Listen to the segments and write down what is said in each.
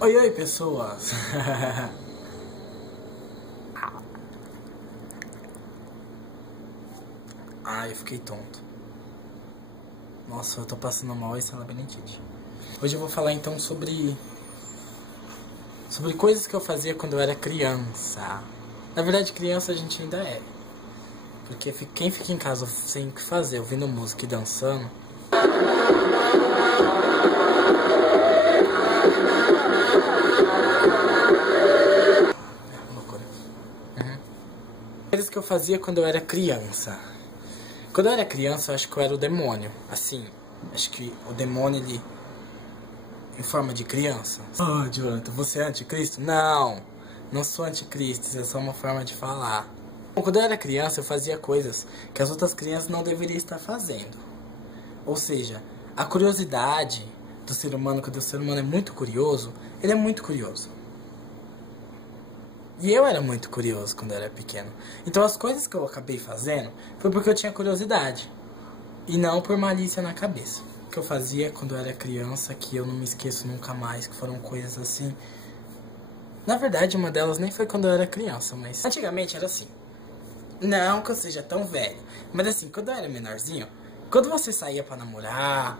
Oi, oi, pessoas. Ai, eu fiquei tonto. Nossa, eu tô passando mal, esse é labirintite. Hoje eu vou falar então sobre coisas que eu fazia quando eu era criança. Na verdade, criança a gente ainda é. Porque quem fica em casa sem o que fazer, ouvindo música e dançando... loucura. Coisas que eu fazia quando eu era criança. Quando eu era criança, eu acho que eu era o demônio. Assim, acho que o demônio, ele... em forma de criança. Ah, Jonathan, você é anticristo? Não, não sou anticristo, é só uma forma de falar. Quando eu era criança, eu fazia coisas que as outras crianças não deveriam estar fazendo. Ou seja, a curiosidade do ser humano, quando o ser humano é muito curioso, ele é muito curioso. E eu era muito curioso quando eu era pequeno. Então as coisas que eu acabei fazendo foi porque eu tinha curiosidade. E não por malícia na cabeça. O que eu fazia quando eu era criança, que eu não me esqueço nunca mais, que foram coisas assim... Na verdade, uma delas nem foi quando eu era criança, mas... Antigamente era assim. Não que eu seja tão velho, mas assim, quando eu era menorzinho, quando você saía pra namorar,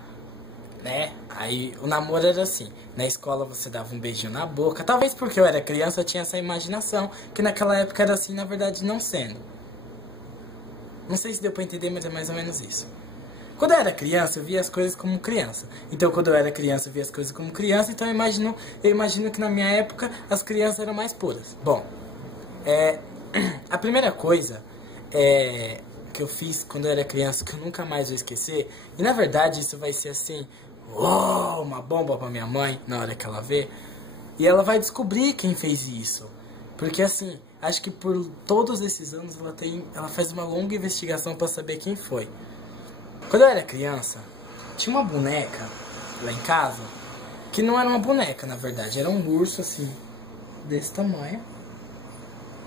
né? Aí o namoro era assim, na escola você dava um beijinho na boca. Talvez porque eu era criança eu tinha essa imaginação, que naquela época era assim, na verdade não sendo. Não sei se deu pra entender, mas é mais ou menos isso. Quando eu era criança, eu via as coisas como criança. Então, quando eu era criança, eu via as coisas como criança. Então, eu imagino que na minha época, as crianças eram mais puras. Bom, a primeira coisa que eu fiz quando eu era criança, que eu nunca mais vou esquecer, e na verdade isso vai ser assim, uou, uma bomba pra minha mãe, na hora que ela vê, e ela vai descobrir quem fez isso. Porque assim, acho que por todos esses anos ela faz uma longa investigação pra saber quem foi. Quando eu era criança, tinha uma boneca lá em casa, que não era uma boneca, na verdade, era um urso assim, desse tamanho.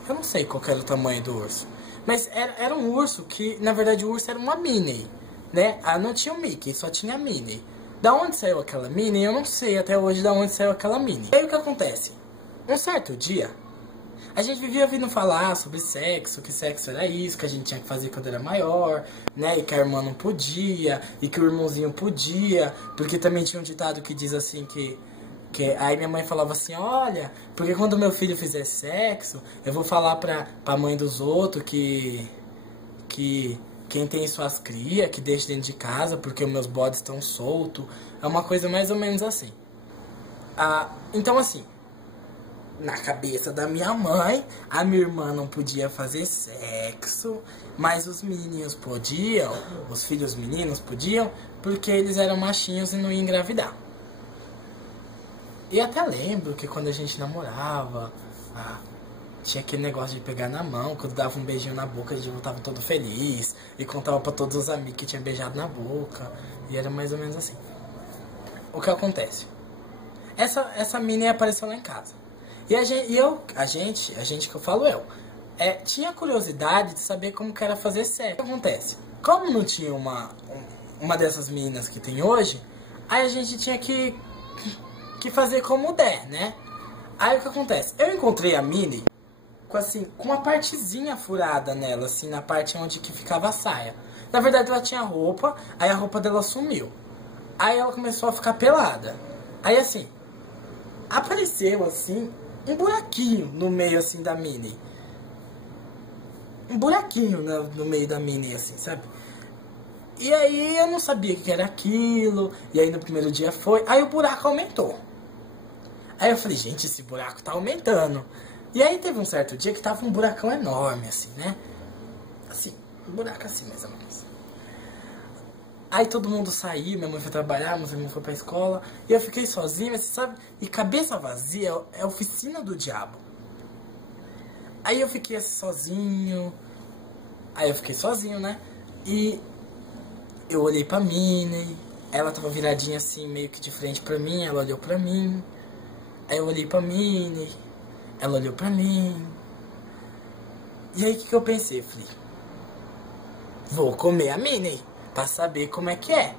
Eu não sei qual era o tamanho do urso, mas era um urso que, na verdade, o urso era uma Minnie, né? Ah, não tinha o Mickey, só tinha a Minnie. Da onde saiu aquela Minnie, eu não sei até hoje da onde saiu aquela Minnie. E aí o que acontece? Um certo dia, a gente vivia ouvindo falar sobre sexo, que sexo era isso, que a gente tinha que fazer quando era maior, né? E que a irmã não podia, e que o irmãozinho podia, porque também tinha um ditado que diz assim que aí minha mãe falava assim, olha, porque quando meu filho fizer sexo, eu vou falar pra mãe dos outros que quem tem suas crias, que deixa dentro de casa, porque os meus bodes estão soltos. É uma coisa mais ou menos assim. Então assim, na cabeça da minha mãe, a minha irmã não podia fazer sexo, mas os menininhos podiam, os filhos meninos podiam, porque eles eram machinhos e não iam engravidar. E até lembro que quando a gente namorava, tinha aquele negócio de pegar na mão, quando dava um beijinho na boca a gente voltava todo feliz, e contava pra todos os amigos que tinha beijado na boca, e era mais ou menos assim. O que acontece? Essa Minnie apareceu lá em casa. E a gente que eu falo tinha curiosidade de saber como que era fazer sexo. O que acontece? Como não tinha uma dessas meninas que tem hoje, aí a gente tinha que fazer como der, né? Aí o que acontece? Eu encontrei a Minnie com uma partezinha furada nela, assim, na parte onde que ficava a saia. Na verdade ela tinha roupa, aí a roupa dela sumiu. Aí ela começou a ficar pelada. Aí assim, apareceu assim, um buraquinho no meio assim da Minnie. Um buraquinho no meio da Minnie, assim, sabe? E aí eu não sabia o que era aquilo, e aí no primeiro dia foi, aí o buraco aumentou. Aí eu falei, gente, esse buraco tá aumentando. E aí teve um certo dia que tava um buracão enorme, assim, né? Assim, um buraco assim, mais ou menos. Aí todo mundo saiu, minha mãe foi trabalhar, meu irmão foi pra escola, e eu fiquei sozinho, mas você sabe, e cabeça vazia é a oficina do diabo. Aí eu fiquei assim sozinho, né? E eu olhei pra Minnie, ela tava viradinha assim, meio que de frente pra mim, ela olhou pra mim. Aí eu olhei pra Minnie, ela olhou pra mim. E aí o que eu pensei? Falei, vou comer a Minnie, pra saber como é que é.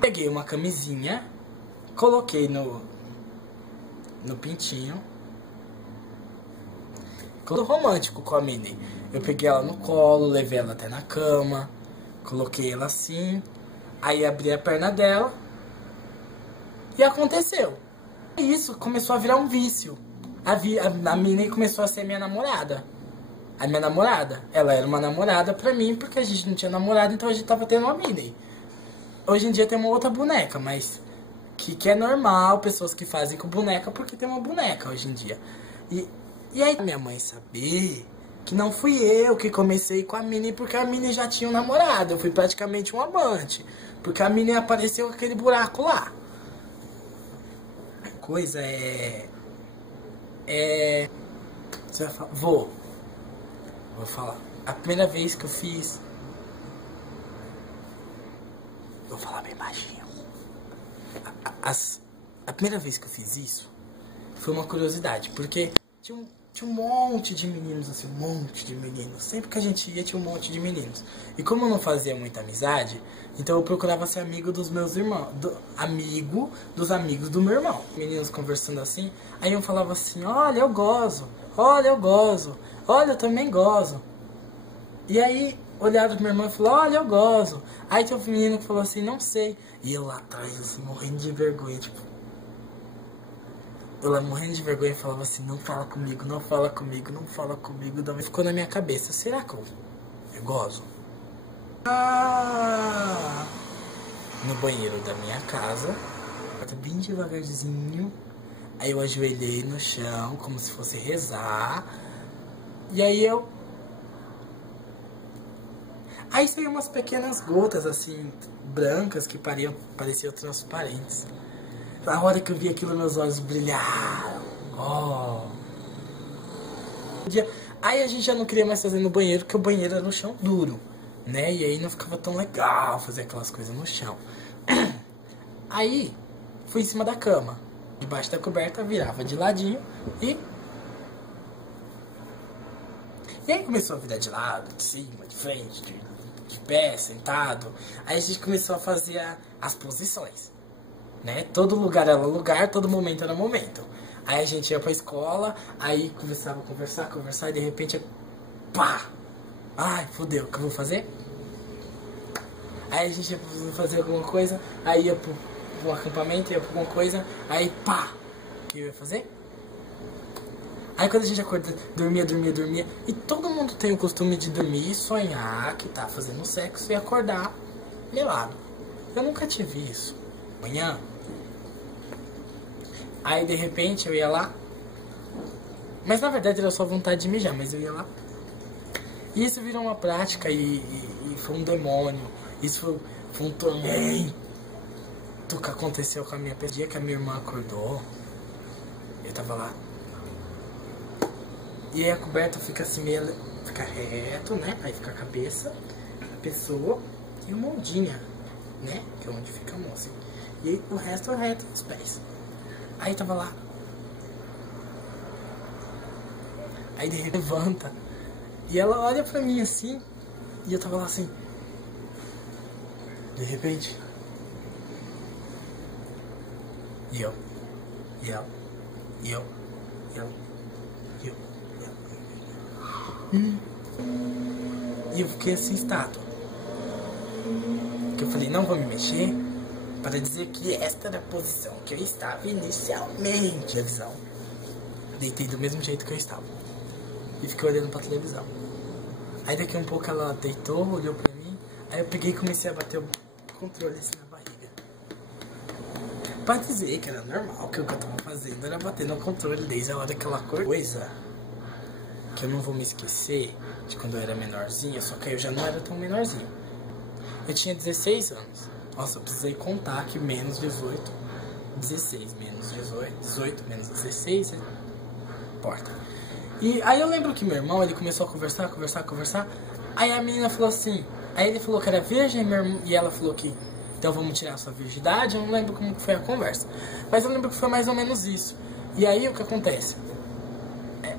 Peguei uma camisinha, coloquei no pintinho. Todo romântico com a Minnie. Eu peguei ela no colo, levei ela até na cama, coloquei ela assim, aí abri a perna dela e aconteceu. Isso começou a virar um vício. A Minnie começou a ser minha namorada. A minha namorada. Ela era uma namorada pra mim, porque a gente não tinha namorado, então a gente tava tendo uma Minnie. Hoje em dia tem uma outra boneca, mas que é normal, pessoas que fazem com boneca porque tem uma boneca hoje em dia. E aí minha mãe saber que não fui eu que comecei com a Minnie, porque a Minnie já tinha um namorado. Eu fui praticamente um amante, porque a Minnie apareceu com aquele buraco lá. A coisa você vai falar, vou falar. A primeira vez que eu fiz, vou falar bem baixinho. A primeira vez que eu fiz isso foi uma curiosidade, porque tinha um monte de meninos, assim, um monte de meninos. Sempre que a gente ia, tinha um monte de meninos. E como eu não fazia muita amizade, então eu procurava ser amigo dos meus irmãos, amigo dos amigos do meu irmão. Meninos conversando assim, aí eu falava assim, olha, eu gozo, olha, eu gozo, olha, eu também gozo. E aí, olhava pro meu irmão e falou, olha, eu gozo. Aí tinha um menino que falou assim, não sei. E eu lá atrás, assim, morrendo de vergonha, tipo... Eu lá morrendo de vergonha e falava assim, não fala comigo, não fala comigo, não fala comigo. Daí ficou na minha cabeça, será que eu gozo? No banheiro da minha casa, bem devagarzinho. Aí eu ajoelhei no chão, como se fosse rezar. E aí aí saiu umas pequenas gotas, assim, brancas, que pareciam transparentes. Na hora que eu vi aquilo, meus olhos brilharam. Oh. Aí a gente já não queria mais fazer no banheiro, porque o banheiro era no chão duro, né? E aí não ficava tão legal fazer aquelas coisas no chão. Aí, fui em cima da cama. Debaixo da coberta, virava de ladinho e aí começou a virar de lado, de cima, de frente, de pé, sentado. Aí a gente começou a fazer as posições, né? Todo lugar era lugar, todo momento era momento. Aí a gente ia pra escola, aí começava a conversar, e de repente, pá! Ai, fodeu, o que eu vou fazer? Aí a gente ia fazer alguma coisa, aí ia pro acampamento, ia pra alguma coisa, aí pá! O que eu ia fazer? Aí quando a gente acorda, dormia. E todo mundo tem o costume de dormir e sonhar que tá fazendo sexo e acordar melado. Eu nunca tive isso. Manhã. Aí de repente eu ia lá. Mas na verdade era só vontade de mijar, mas eu ia lá. E isso virou uma prática e foi um demônio. Isso foi um tormento que aconteceu com a minha dia que a minha irmã acordou. Eu tava lá. E aí a coberta fica assim meio... Fica reto, né? Aí fica a cabeça, a pessoa e uma ondinha, né? Que é onde fica a mão, assim. E aí o resto é reto, os pés. Aí tava lá. Aí de repente levanta. E ela olha pra mim assim. E eu tava lá assim. De repente. E eu. E eu fiquei assim, estátua. Que eu falei, não vou me mexer, para dizer que esta era a posição que eu estava inicialmente. Televisão. Deitei do mesmo jeito que eu estava. E fiquei olhando pra televisão. Aí daqui um pouco ela deitou, olhou pra mim. Aí eu peguei e comecei a bater o controle assim na barriga. Pra dizer que era normal, que o que eu tava fazendo era bater no controle desde a hora que ela acordou. Coisa que eu não vou me esquecer de quando eu era menorzinho, só que eu já não era tão menorzinho. Eu tinha 16 anos. Nossa, eu precisei contar que menos 18, 16 menos 18, 18 menos 16, importa. E aí eu lembro que meu irmão, ele começou a conversar. Aí a menina falou assim, aí ele falou que era virgem, e ela falou que, então vamos tirar a sua virgindade. Eu não lembro como foi a conversa, mas eu lembro que foi mais ou menos isso. E aí o que acontece?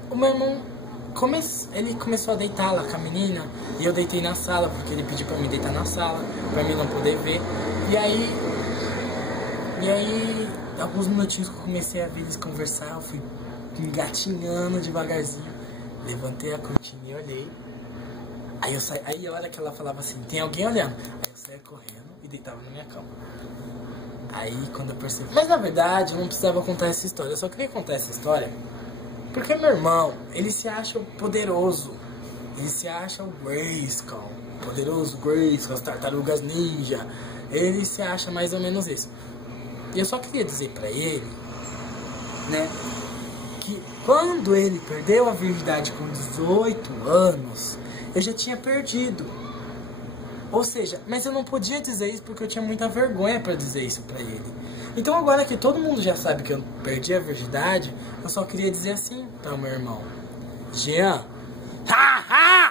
O meu irmão, ele começou a deitar lá com a menina, e eu deitei na sala, porque ele pediu pra mim deitar na sala, pra mim não poder ver. E aí alguns minutinhos que eu comecei a ver eles conversar, eu fui engatinhando devagarzinho. Levantei a cortina e olhei. Aí eu saí, aí a hora que ela falava assim, tem alguém olhando. Aí eu saía correndo e deitava na minha cama. Aí quando eu percebi... Mas na verdade eu não precisava contar essa história. Eu só queria contar essa história porque meu irmão, ele se acha poderoso. Ele se acha o Grayskull. Poderoso Grayskull, as tartarugas ninja. Ele se acha mais ou menos isso. E eu só queria dizer pra ele, né, que quando ele perdeu a virgindade com 18 anos, eu já tinha perdido. Ou seja, mas eu não podia dizer isso porque eu tinha muita vergonha pra dizer isso pra ele. Então agora que todo mundo já sabe que eu perdi a virgindade, eu só queria dizer assim para o meu irmão: Jean, ha ha!